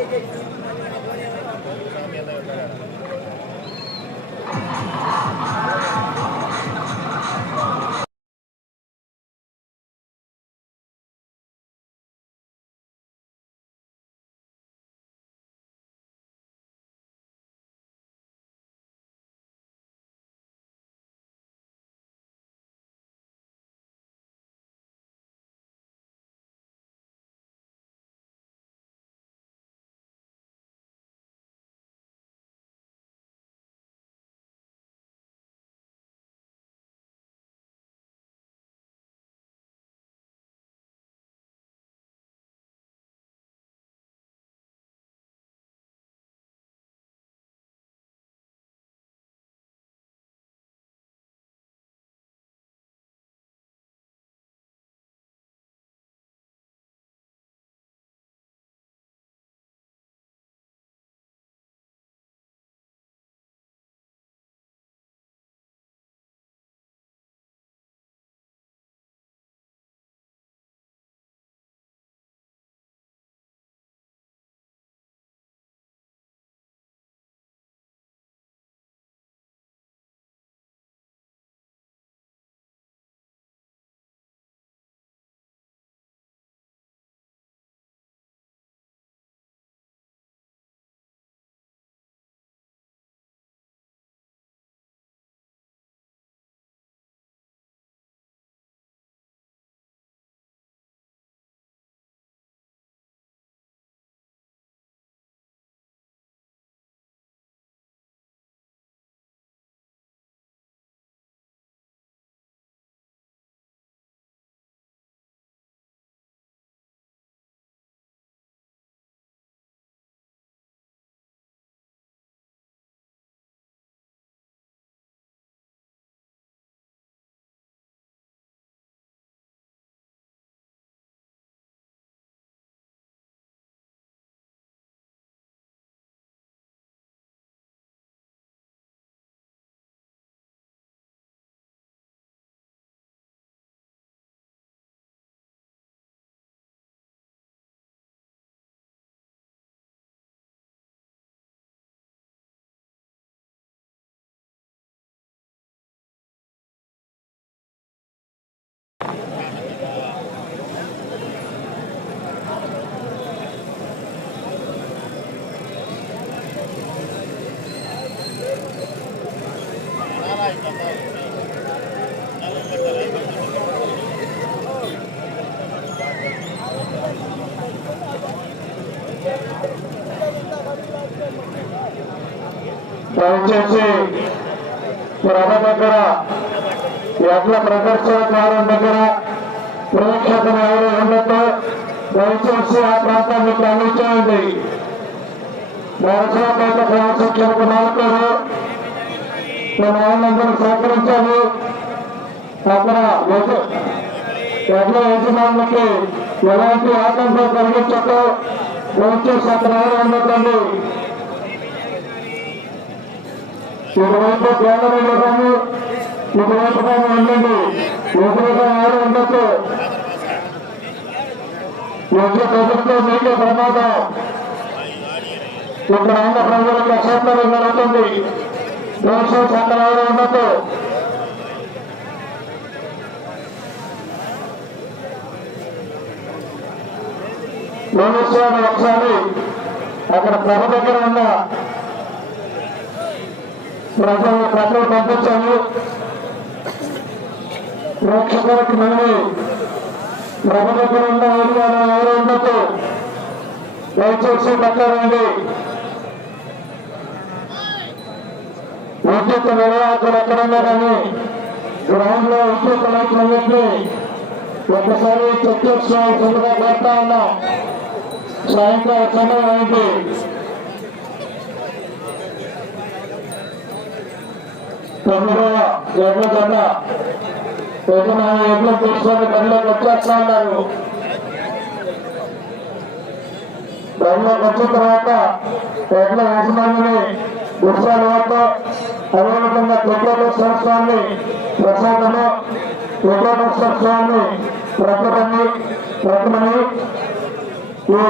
దయచేసి ప్రభ దగ్గర ఎడ్ల ప్రదర్శన ద్వారం దగ్గర ప్రేక్షకులు ఎవరు ఉండటో దయచేసి ఆ ప్రాంతాన్ని గమనించండి నరసరాపేట క్రమశిక్షణకు మారుతారు మన ఆయనందరూ సహకరించాలి అక్కడ ఎడ్ల యజమానులకి ఎలాంటి ఆటంకం కలిగించటో దయచేసి అక్కడ ఎవరు ఉండటండి ఇటువైపు కేంద్రం ఇవ్వడము ఇటువైపు కానీ ఉండండి ఎదురుగా ఆరు ఉండొచ్చు. ఎడ్ల ప్రభుత్వం మీకే ప్రమాదం. ఇక్కడ ఆంధ్ర ప్రజలకు అసెంబ్లీ జరుగుతుంది. దోషం అక్కడ ఉండదు ఉండొచ్చు. ఒకసారి అక్కడ ప్రభు దగ్గర ఉన్న ప్రజలు ప్రజలు పంపించాము ప్రేక్షకులకు మనవి ప్రభ దగ్గర ఉన్న ఏరియాలో ఎవరు ఉండొచ్చు దయచేసి మాట్లాడండి విద్యుత్ నిర్వాహకులు ఎక్కడన్నా కానీ గ్రౌండ్లో విద్యుత్ లైట్లన్నింటినీ ఒకసారి చెక్ చేసుకోవాల్సిందిగా కోరుతా ఉన్నాం సాయంత్రం సమయం అయింది తొమ్మిదవ ఎడ్ల జొన్న యజమాని ఎడ్లు తీసుకొని బరిలోకి వచ్చేస్తా ఉన్నారు బరిలోకి వచ్చిన తర్వాత ఎడ్ల యజమానిని గుర్సాల వద్ద అదేవిధంగా తుట్లోకేశ్వర స్వామి ప్రసాదము తుట్లోకేశ్వర స్వామి ప్రతిమని ప్రతిమని ఈ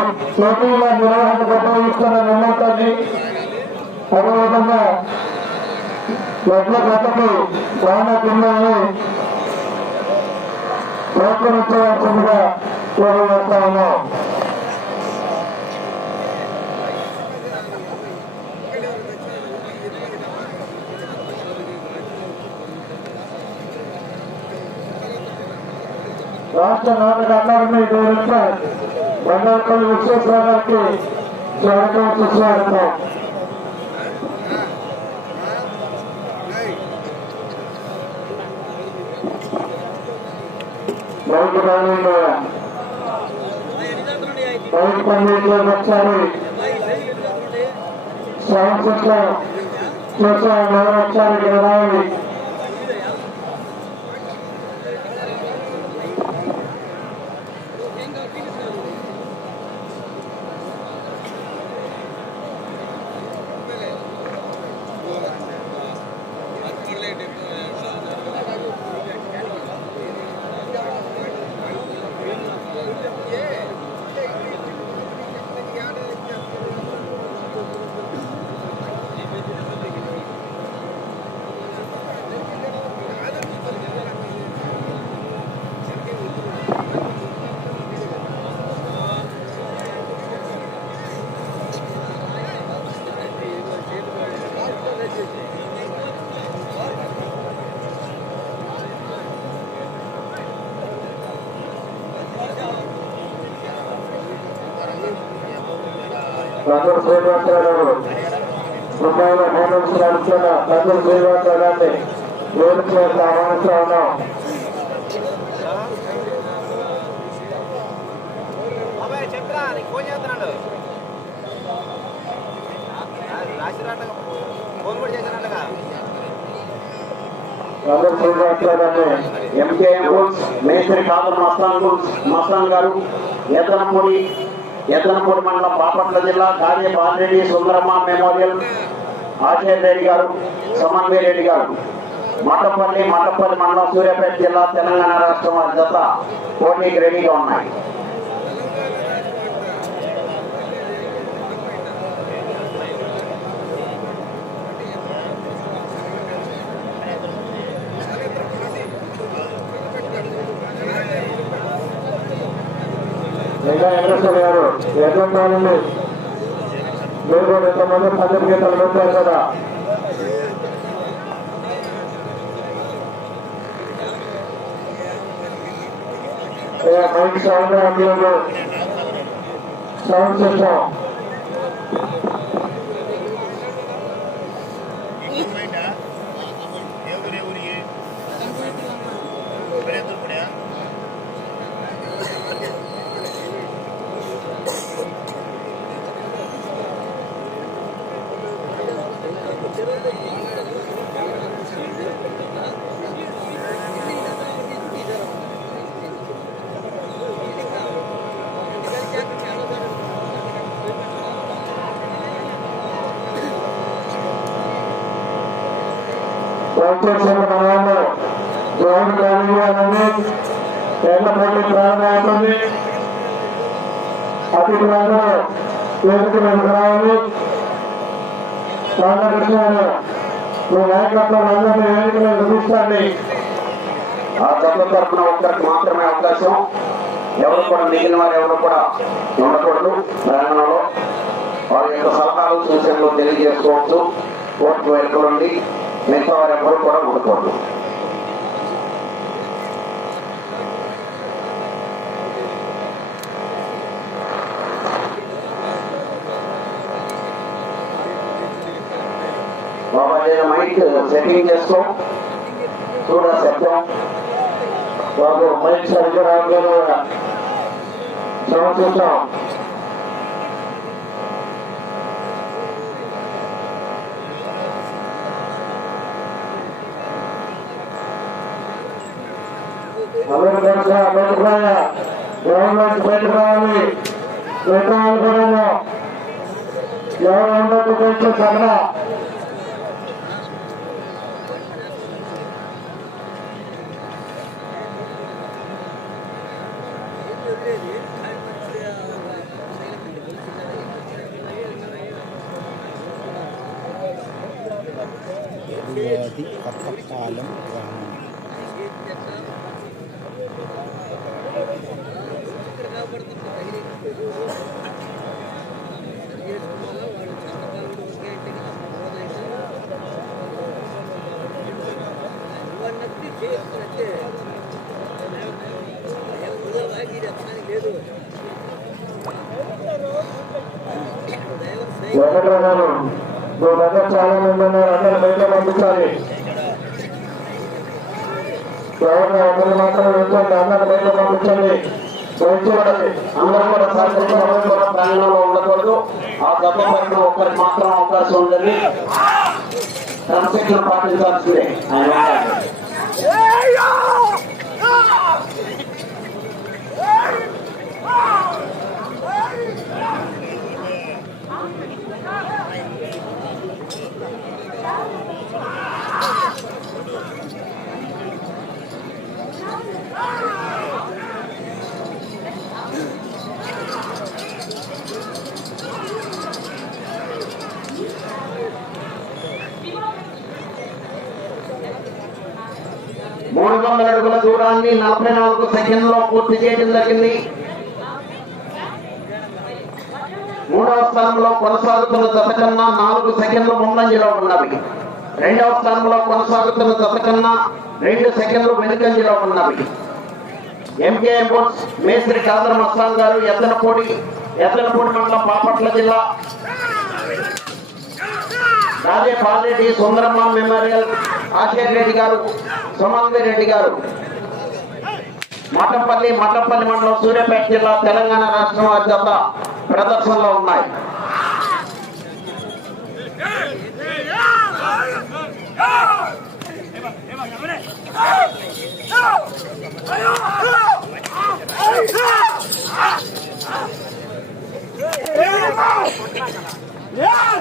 ఎడ్ల గతకు వాహన కిందని ప్రోత్సహించవలసిందిగా కోరవేస్తా ఉన్నాం. రాష్ట్ర నాటక అకాడమీ డైరెక్టర్ బంగారపల్లి విశ్వేశ్వర గారికి స్వాగతం సుస్వాగతం. రైతు రాణిలో రైతు పండితులు వచ్చారు శ్రవణ వచ్చారు రావాలి. నందూరు శ్రీనివాసరావు. గారు ముప్పైలో హోటల్స్ నడుస్తున్న నందూరు శ్రీనివాసరావు గారిని వేదిక మీద ఆహ్వానిస్తా ఉన్నాం. ఎంకేఎం రూల్స్ మేస్త్రి కాదర్ మస్తాన్ రూల్స్ మస్తాన్ గారు ఎద్దనపూడి ఎద్దనపూడి మండలం బాపట్ల జిల్లా కార్య బాలిరెడ్డి సుందరమ్మ మెమోరియల్. ఆచార్య రెడ్డి గారు సమన్వయ రెడ్డి గారు. మట్టపల్లి మట్టపల్లి మండలం సూర్యాపేట జిల్లా తెలంగాణ రాష్ట్రం వారి జత పోటీకి రెడీగా ఉన్నాయి. ఇంకా గారు ఎట్లా నుండి మీరు కూడా ఎంతమంది పద్దెనిమిది గీతాలు పెట్టారు కదా? మైక్ సౌండ్ అందులో సౌండ్ సిస్టమ్. వచ్చేసిన సమయంలో గ్రౌండ్ ఖాళీగా ఉంది ప్రారంభమవుతుంది అతిథులందరూ వేదిక మీదకి రావాలి మీ నాయకత్వం అందరినీ చూపించండి. ఆ తరఫున ఒక్కరికి మాత్రమే అవకాశం. ఎవరు కూడా మిగిలిన వారు ఎవరు కూడా ఉండకూడదు. ప్రయాణంలో వారి యొక్క సలహాలు సూచనలు తెలియజేసుకోవచ్చు. ఓటు వెనుకలుండి మిగతా వారు కూడా ఉండకూడదు బాబా మైక్ సెట్టింగ్ చేసుకో చూడ శబ్దం. బాబు మైక్ సరిగ్గా రావడం సౌండ్ అందరూ కలిసి బయటకు రాయా గ్రౌండ్ నుంచి ఎవరు ఉండదు కొంచెం నువ్వు దగ్గర చాలా మంది ఉన్నారు బయట పంపించాలి. ఎవరిని మాత్రం వెళ్తుంది అందరూ బయట పంపించండి. చూడండి. అందరూ కూడా కూడా ప్రాంగణంలో ఉండకూడదు. ఆ గత పడిన ఒక్కరికి మాత్రం అవకాశం ఉందని క్రమశిక్షణ పాటించాల్సిందే. ఆయన దూరాన్ని నలభై నాలుగు సెకండ్లో పూర్తి చేయడం జరిగింది. మూడవ స్థానంలో కొనసాగుతున్న జత కన్నా నాలుగు సెకండ్లు ముందంజలో ఉన్నవి. రెండవ స్థానంలో కొనసాగుతున్న జత కన్నా రెండు సెకండ్లు వెనుకంజలో ఉన్నవి. ఎంకే బోట్స్ మేస్త్రి కాదర మస్తాన్ గారు ఎద్దనపూడి ఎద్దనపూడి మండలం బాపట్ల జిల్లా. రాజే పాలరెడ్డి సుందరమ్మ మెమోరియల్ ఆచార్య రెడ్డి గారు సుమంది రెడ్డి గారు. మఠంపల్లి మఠంపల్లి మండలం సూర్యాపేట జిల్లా తెలంగాణ రాష్ట్రం వారి జత ప్రదర్శనలో ఉన్నాయి.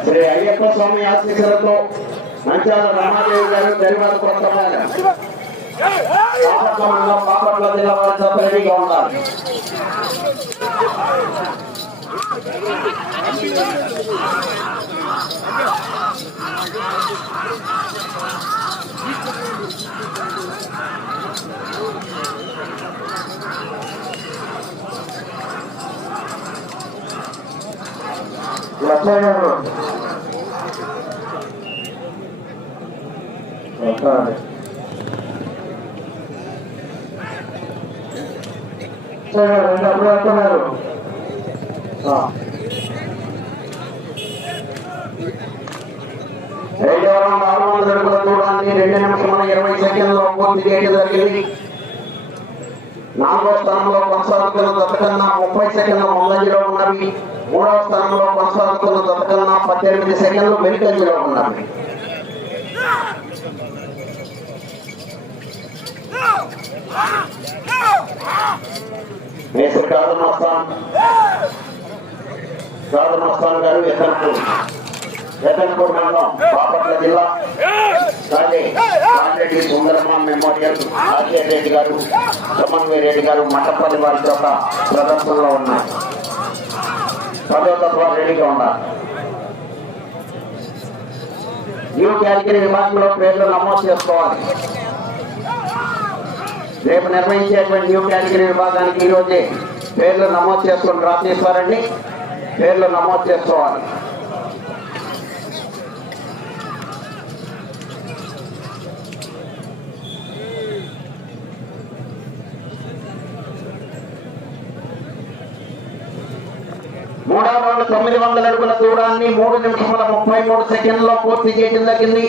శ్రీ అయ్యప్ప స్వామి ఆశీస్సులతో మంచాల రామాదేవి గారు దరివాద కొత్త బాపట్ల జిల్లా వారి రెడీగా ఉన్నారు లక్ష్మయ్య గారు వస్తానండి. లక్ష్మయ్య గారు రెండు అప్పుడు వస్తున్నారు ఆ. రెండవ రౌండ్ ఆరు వందల అడుగుల దూరాన్ని రెండు నిమిషముల ఇరవై సెకండ్లో పూర్తి చేయడం జరిగింది నాలుగో స్థానంలో కొనసాగుతున్న జత కన్నా ముప్పై సెకండ్ల ముందంజలో ఉన్నవి మూడవ స్థానంలో కొనసాగుతున్న జత పద్దెనిమిది సెకండ్లు వెనుకంజలో ఉన్నవి మేసర్ కాదర్ మస్తాన్ కాదర్ మస్తాన్ గారు ఎద్దనపూర్ ఎద్దనపూర్ మండలం బాపట్ల జిల్లా. అలాగే రాజిరెడ్డి సుందరమ్మ మెమోరియల్ ఆర్కే రెడ్డి గారు సమన్వయ రెడ్డి గారు మఠపల్లి వారి యొక్క ప్రదర్శనలో ఉన్నారు. పదో రెడీగా ఉన్నారు. న్యూ కేటగిరీ విభాగంలో పేర్లు నమోదు చేసుకోవాలి. రేపు నిర్వహించేటువంటి న్యూ కేటగిరీ విభాగానికి ఈరోజే పేర్లు నమోదు చేసుకొని డ్రా తీసుకోవాలండి పేర్లు నమోదు చేసుకోవాలి. మూడవ రౌండ్ తొమ్మిది వందల అడుగుల దూరాన్ని మూడు నిమిషముల ముప్పై మూడు సెకండ్లో పూర్తి చేయడం జరిగింది.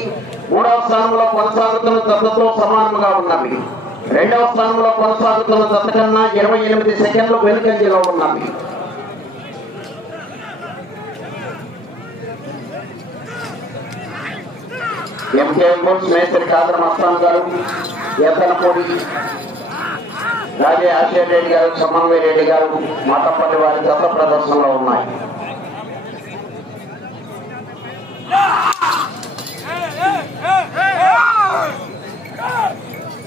మూడవ స్థానంలో కొనసాగుతున్న దశతో సమానంగా ఉన్నవి. రెండవ స్థానంలో కొనసాగుతున్న దశ ఇరవై ఎనిమిది సెకండ్లు వెనుకంజలో ఉన్నది ఎంకే బోస్ మేస్త్రి కాదర్ మస్తాన్ గారు ఎత్తనపూడి రాజే ఆశయ రెడ్డి గారు సమన్వయ రెడ్డి గారు మఠపల్లి వారి దశ ప్రదర్శనలో ఉన్నాయి.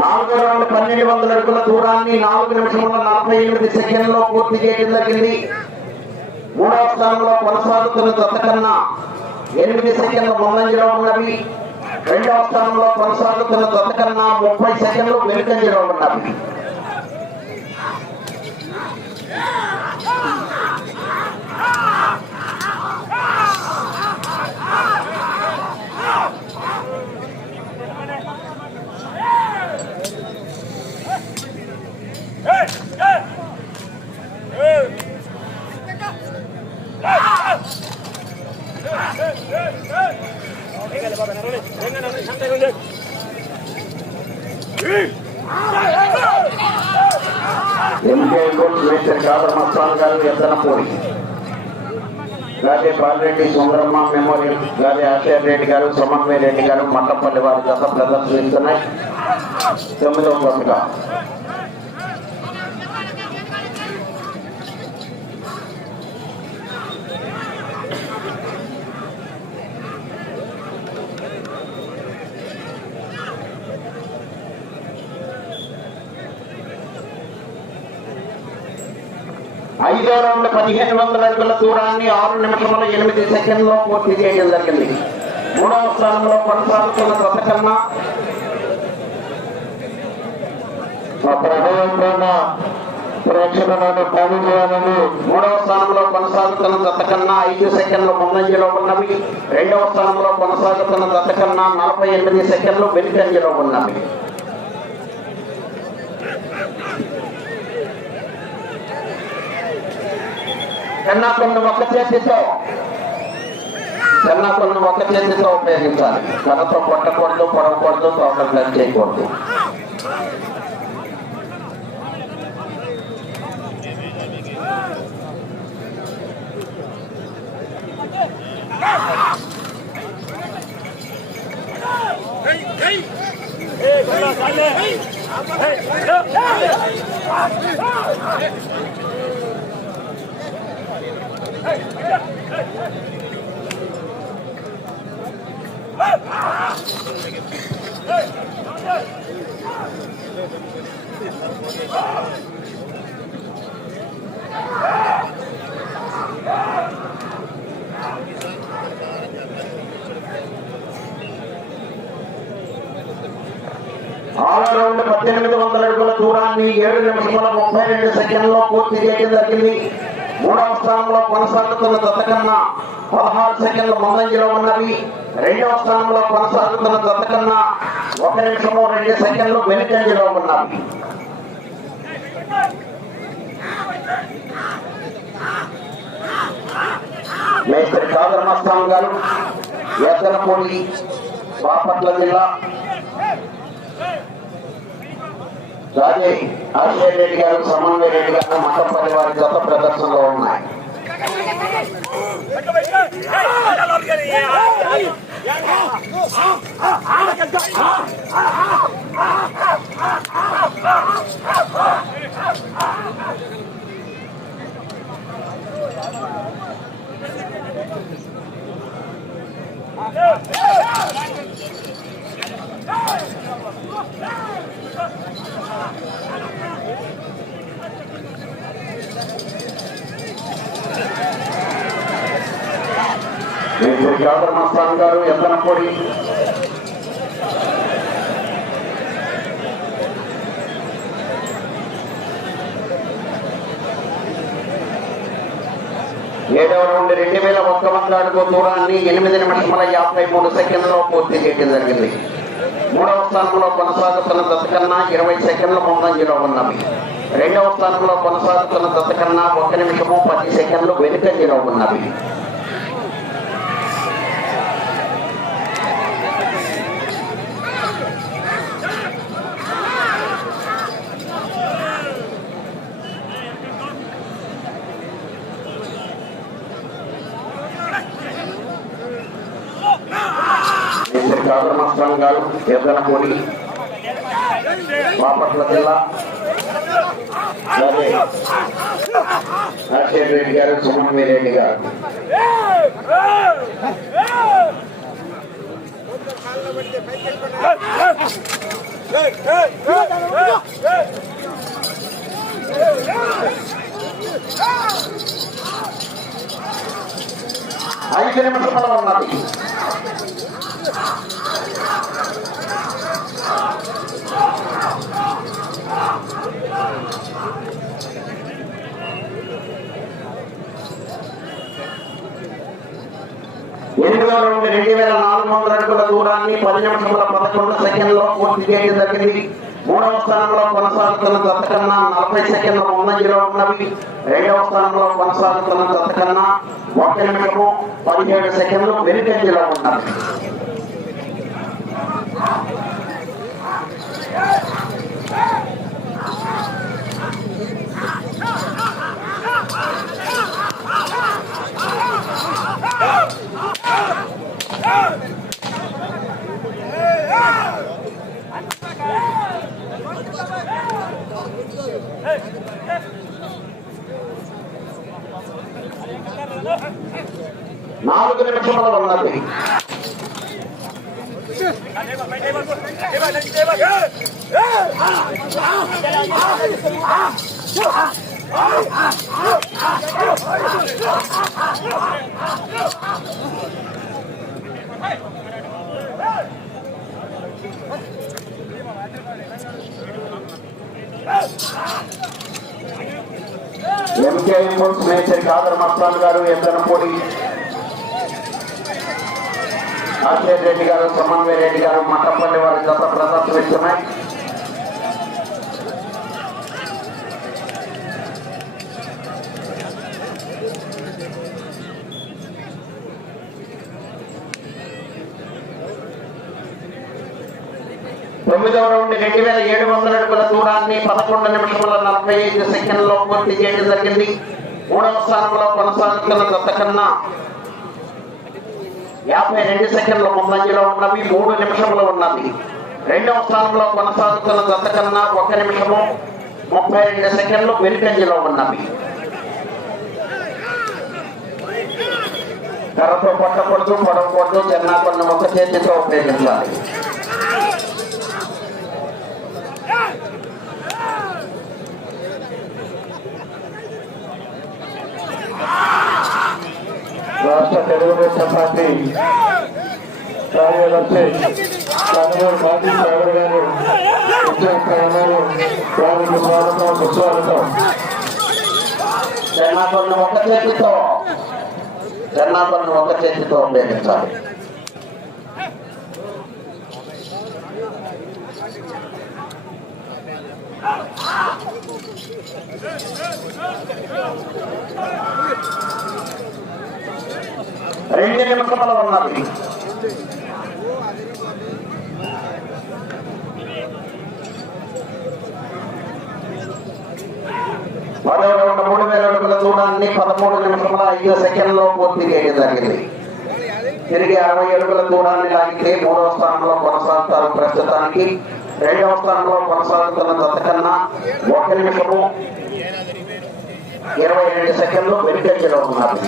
నాలుగో రౌండ్ పన్నెండు వందల అడుగుల దూరాన్ని నాలుగు నిమిషముల నలభై ఎనిమిది సెకండ్లో పూర్తి చేయడం జరిగింది. మూడవ స్థానంలో కొనసాగుతున్న జత కన్నా ఎనిమిది సెకండ్ల ముందంజలో ఉన్నవి. రెండవ స్థానంలో కొనసాగుతున్న జత కన్నా ముప్పై సెకండ్లు వెనుకంజలో ఉన్నవి. MK coach master Khader Mastan garu ఎద్దన పోటీ గాదే బాలరెడ్డి సుందరమ్మ మెమోరియల్ గాదే ఆశయ రెడ్డి గారు సమన్వయ రెడ్డి గారు మట్టపల్లి వారి గత ప్రదర్శిస్తున్నాయి తొమ్మిదవ కొత్తగా ఐదో రౌండ్ పదిహేను వందల అడుగుల దూరాన్ని ఆరు నిమిషముల ఎనిమిది సెకండ్లో పూర్తి చేయడం జరిగింది. మూడవ స్థానంలో కొనసాగుతున్న కొత్త కన్నా ఆ ప్రభావంతో ప్రేక్షకులను ఖాళీ చేయాలని మూడవ స్థానంలో కొనసాగుతున్న దత్త కన్నా ఐదు సెకండ్లు ముందంజలో ఉన్నవి. రెండవ స్థానంలో కొనసాగుతున్న దత్త కన్నా నలభై ఎనిమిది సెకండ్లు వెనుకంజలో ఉన్నవి. కన్నా ఒక చేతితో కన్నా ఒక చేతితో ఉపయోగించాలి కర్రతో కొట్టకూడదు పొడవకూడదు ప్లాన్ చేయకూడదు Hey! పద్దెనిమిది వందల అడుగుల దూరాన్ని ఏడు నిమిషముల ముప్పై రెండు సెకండ్లో పూర్తి చేయడం జరిగింది. స్థానంలో కొనసాగుతున్న జత కన్నా పదహారు సెకండ్ల ముందంజలో ఉన్నవి రెండవ స్థానంలో కొనసాగుతున్న దత్త కన్నా ఒక నిమిషము రెండు సెకండ్లు వెనుకంజలో ఉన్నవి మేస్త్రి కాదర్ గారు ఎద్దనపూడి బాపట్ల జిల్లా రాజే అక్షయ్ రెడ్డి గారు సమన్వయ రెడ్డి గారు మట్టపల్లి వారి జత ప్రదర్శనలో ఉన్నాయి. మేస్త్రి కాదర్ మస్తాన్ గారు ఎద్దనపూడి ఏడవ నుండి రెండు వేల ఒక్క వంద అడుగు దూరాన్ని ఎనిమిది నిమిషముల యాభై మూడు సెకండ్లో పూర్తి చేయడం జరిగింది. స్థానంలో కొనసాగుతున్న దశ కన్నా ఇరవై సెకండ్ల ముందంజలో ఉన్నవి. రెండవ స్థానంలో కొనసాగుతున్న దశ కన్నా ఒక నిమిషము పది సెకండ్లు వెనుకంజలో ఉన్నవి మిస్టర్ కాదర్ గారు ఎద్దనపూడి బాపట్ల జిల్లా. అలాగే రాజశేఖర రెడ్డి గారు సుమన్ రెడ్డి గారు. ఐదు నిమిషముల ఉన్నది ఎనిమిది నుండి రెండు వేల నాలుగు వందల అడుగుల దూరాన్ని పది నిమిషముల పదకొండు సెకండ్లో పూర్తి చేయడం జరిగింది మూడవ స్థానంలో కొనసాగుతున్న జత నలభై సెకండ్ల ముందంజలో ఉన్నవి రెండవ స్థానంలో కొనసాగుతున్న జత కన్నా ఒక నిమిషము పదిహేడు సెకండ్లు వెనుకంజలో ఉన్నవి నాలుగు నిమిషముల ఉన్నది ఎంకే ఇంపోర్ట్స్ కాదర్ మస్తాన్ గారు ఎత్తనపూడి ఆచార్య రెడ్డి గారు సమన్వయ రెడ్డి గారు మట్టపల్లి వారి గత ప్రదర్శన ఇస్తున్నాయి. రెండు వేల ఏడు వందల అడుగుల దూరాన్ని పదకొండు నిమిషముల నలభై ఐదు సెకండ్లో పూర్తి చేయడం జరిగింది. మూడవ స్థానంలో కొనసాగుతున్న గత కన్నా యాభై రెండు సెకండ్ల ముందంజలో ఉన్నవి మూడు నిమిషములు ఉన్నవి. రెండవ స్థానంలో కొనసాగుతున్న జత కన్నా ఒక నిమిషము ముప్పై రెండు సెకండ్లు వెనుకంజలో ఉన్నవి. ధరతో పట్టకూడదు పొడవకూడదు చెన్నాకొండ ఒక చేతితో ఉపయోగించాలి. తెలుగుదేశం పార్టీ కార్యదర్శి కనుగోలు గాంధీ సాగర్ గారు ఉద్యోగస్తున్నారు వారికి స్వాగతం సుస్వాగతం జనాభాను ఒక చేతితో జనాభాను ఒక చేతితో ఉపయోగించాలి Thank రెండు నిమిషములు ఉన్నది మరో మూడు వేల అడుగుల దూరాన్ని పదమూడు నిమిషముల ఐదు సెకండ్లో పూర్తి చేయడం జరిగింది. తిరిగి అరవై అడుగుల దూరాన్ని లాగితే మూడవ స్థానంలో కొనసాగుతారు ప్రస్తుతానికి. రెండవ స్థానంలో కొనసాగుతున్న జతకన్నా ఒక నిమిషము ఇరవై రెండు సెకండ్లు వెనుకంజలో ఉన్నారు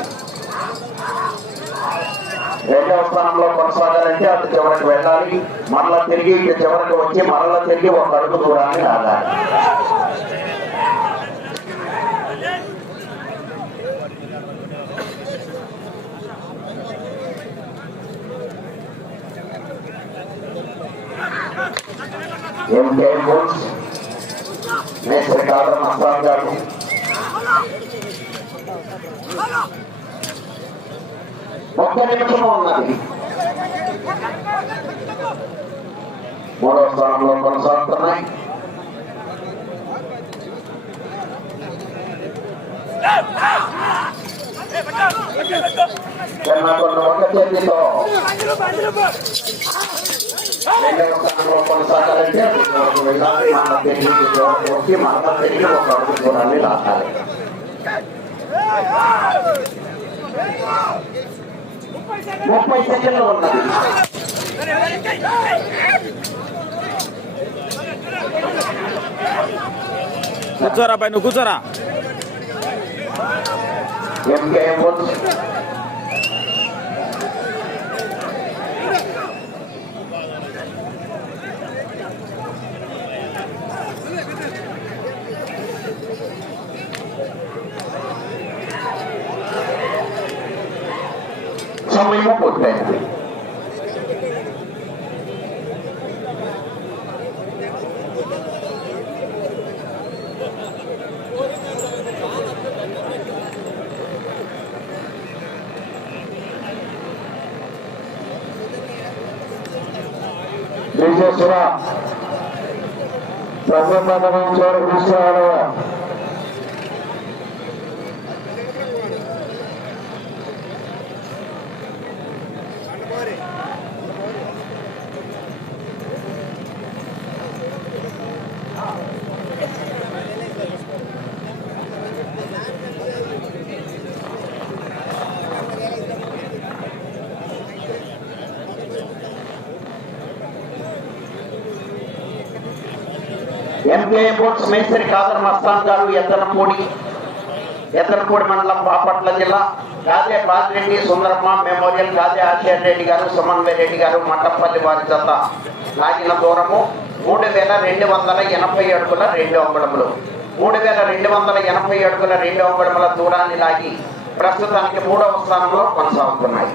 రెండవ స్థానంలో కొనసాగాలంటే అటు చివరికి వెళ్ళాలి. మరలా తిరిగి ఇటు చివరికి వచ్చి మరలా తిరిగి ఒక అడుగు దూరాన్ని లాగాలి. ఎంకే బుల్స్ మేస్త్రి కాదర్ మస్తాన్ గారు. ఒక్క నిమిషము ఉన్నది మూడవ స్థానంలో కొనసాగుతున్నాయి చెన్నాకొండ ఒక చేతితో రెండవ స్థానంలో కొనసాగాలంటే అటు చివరకు వెళ్ళాలి మన తిరిగి ఇటు చివరకు వచ్చి మరలా తిరిగి ఒక అడుగు దూరాన్ని లాగాలి ముప్పై సెకండ్లు ఉన్నది. కూర్చోరా పై నువ్వు కూర్చోరా. ఎంకేఎం బుల్స్ ఎంకేఏ బోర్డ్స్ మేస్త్రి కాదర్ మస్తాన్ గారు ఎత్తనపూడి ఎత్తనపూడి మండలం బాపట్ల జిల్లా గాదే బాజిరెడ్డి సుందరమ్మ మెమోరియల్ గాదే ఆచార్య రెడ్డి గారు సమన్వయ రెడ్డి గారు మట్టపల్లి వారి జత లాగిన దూరము మూడు వేల రెండు వందల ఎనభై అడుగుల రెండు అంగుళములు మూడు వేల రెండు వందల ఎనభై అడుగుల రెండు అంగుళముల దూరాన్ని లాగి ప్రస్తుతానికి మూడవ స్థానంలో కొనసాగుతున్నాయి